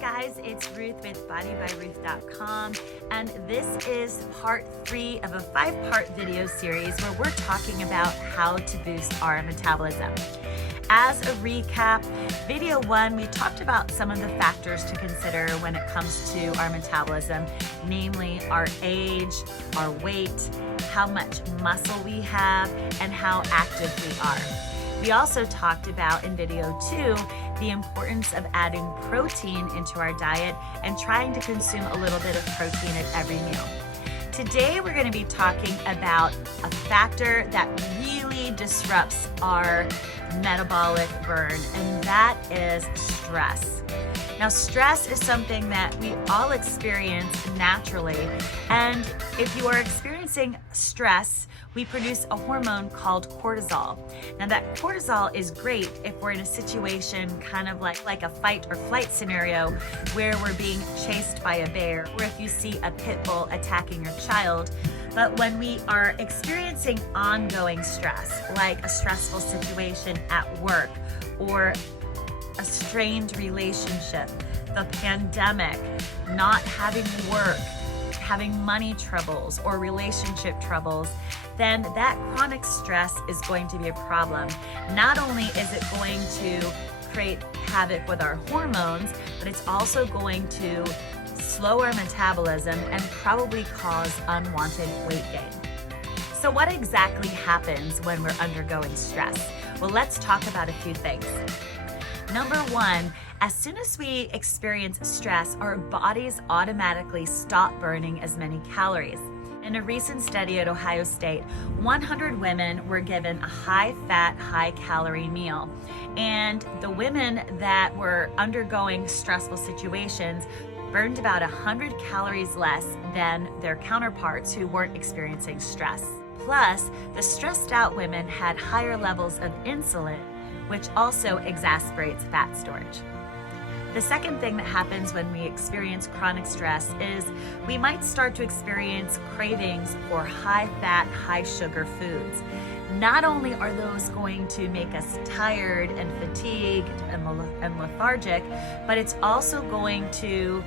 guys, it's Ruth with bodybyruth.com, and this is part 3 of a 5-part video series where we're talking about how to boost our metabolism. As a recap, video 1, we talked about some of the factors to consider when it comes to our metabolism, namely our age, our weight, how much muscle we have, and how active we are. We also talked about in video 2 the importance of adding protein into our diet and trying to consume a little bit of protein at every meal. Today we're going to be talking about a factor that really disrupts our metabolic burn, and that is stress. Now, stress is something that we all experience naturally, and if you are experiencing stress, we produce a hormone called cortisol. Now, that cortisol is great if we're in a situation kind of like a fight or flight scenario where we're being chased by a bear, or if you see a pit bull attacking your child. But when we are experiencing ongoing stress, like a stressful situation at work or a strained relationship, the pandemic, not having work, having money troubles or relationship troubles, then that chronic stress is going to be a problem. Not only is it going to create havoc with our hormones, but it's also going to slow our metabolism and probably cause unwanted weight gain. So what exactly happens when we're undergoing stress? Well, let's talk about a few things. Number 1, as soon as we experience stress, our bodies automatically stop burning as many calories. In a recent study at Ohio State, 100 women were given a high-fat, high-calorie meal. And the women that were undergoing stressful situations burned about 100 calories less than their counterparts who weren't experiencing stress. Plus, the stressed out women had higher levels of insulin, which also exacerbates fat storage. The second thing that happens when we experience chronic stress is we might start to experience cravings for high-fat, high-sugar foods. Not only are those going to make us tired and fatigued and lethargic, but it's also going to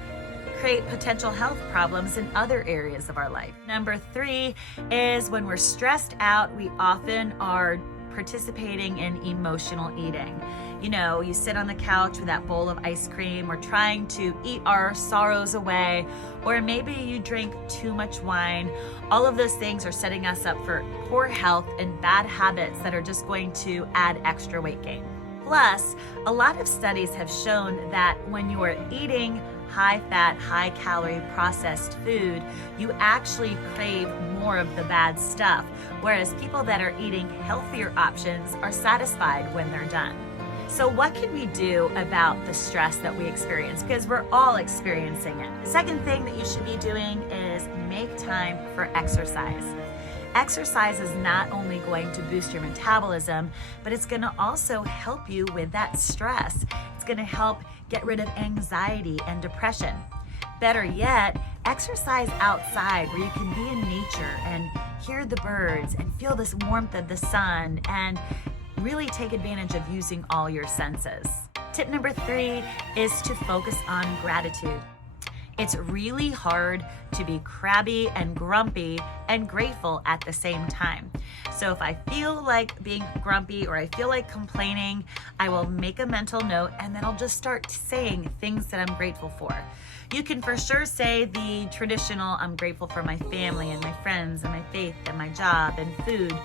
create potential health problems in other areas of our life. Number 3 is when we're stressed out, we often are participating in emotional eating. You know, you sit on the couch with that bowl of ice cream, or trying to eat our sorrows away, or maybe you drink too much wine. All of those things are setting us up for poor health and bad habits that are just going to add extra weight gain. Plus, a lot of studies have shown that when you are eating high-fat, high-calorie processed food, you actually crave more of the bad stuff, whereas people that are eating healthier options are satisfied when they're done. So what can we do about the stress that we experience? Because we're all experiencing it. The second thing that you should be doing is make time for exercise. Exercise is not only going to boost your metabolism, but it's going to also help you with that stress. It's going to help get rid of anxiety and depression. Better yet, exercise outside where you can be in nature and hear the birds and feel this warmth of the sun and really take advantage of using all your senses. Tip number 3 is to focus on gratitude. It's really hard to be crabby and grumpy and grateful at the same time. So if I feel like being grumpy or I feel like complaining, I will make a mental note and then I'll just start saying things that I'm grateful for. You can for sure say the traditional, I'm grateful for my family and my friends and my faith and my job and food,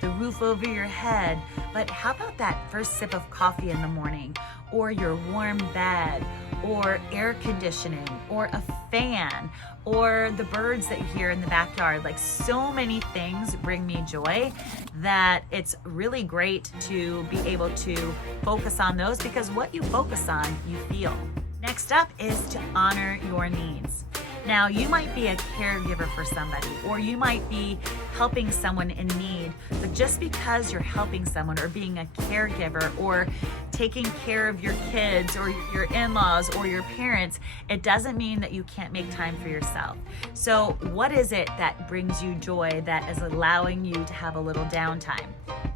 the roof over your head, but how about that first sip of coffee in the morning, or your warm bed, or air conditioning, or a fan, or the birds that you hear in the backyard? Like, so many things bring me joy that it's really great to be able to focus on those, because what you focus on, you feel. Next up is to honor your needs. Now, you might be a caregiver for somebody, or you might be helping someone in need, but just because you're helping someone or being a caregiver or taking care of your kids or your in-laws or your parents, it doesn't mean that you can't make time for yourself. So what is it that brings you joy, that is allowing you to have a little downtime?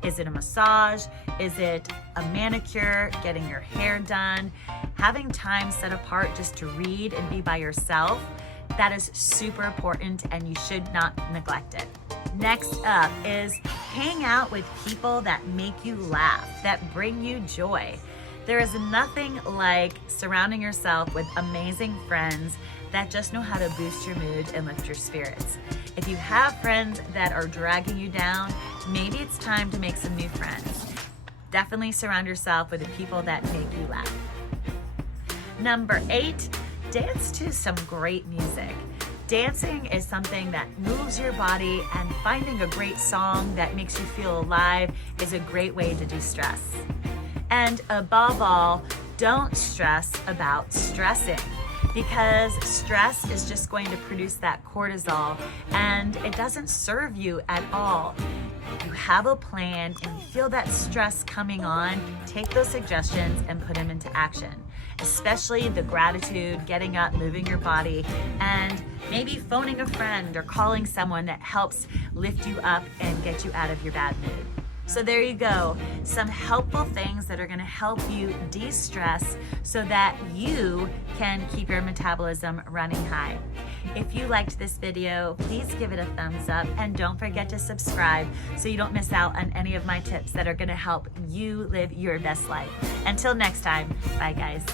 Is it a massage? Is it a manicure? Getting your hair done? Having time set apart just to read and be by yourself? That is super important and you should not neglect it. Next up is hang out with people that make you laugh, that bring you joy. There is nothing like surrounding yourself with amazing friends that just know how to boost your mood and lift your spirits. If you have friends that are dragging you down, maybe it's time to make some new friends. Definitely surround yourself with the people that make you laugh. Number 8, dance to some great music. Dancing is something that moves your body, and finding a great song that makes you feel alive is a great way to de-stress. And above all, don't stress about stressing, because stress is just going to produce that cortisol and it doesn't serve you at all. You have a plan and you feel that stress coming on, take those suggestions and put them into action. Especially the gratitude, getting up, moving your body, and maybe phoning a friend or calling someone that helps lift you up and get you out of your bad mood. So there you go, some helpful things that are going to help you de-stress so that you can keep your metabolism running high. If you liked this video, please give it a thumbs up and don't forget to subscribe so you don't miss out on any of my tips that are going to help you live your best life. Until next time, bye guys.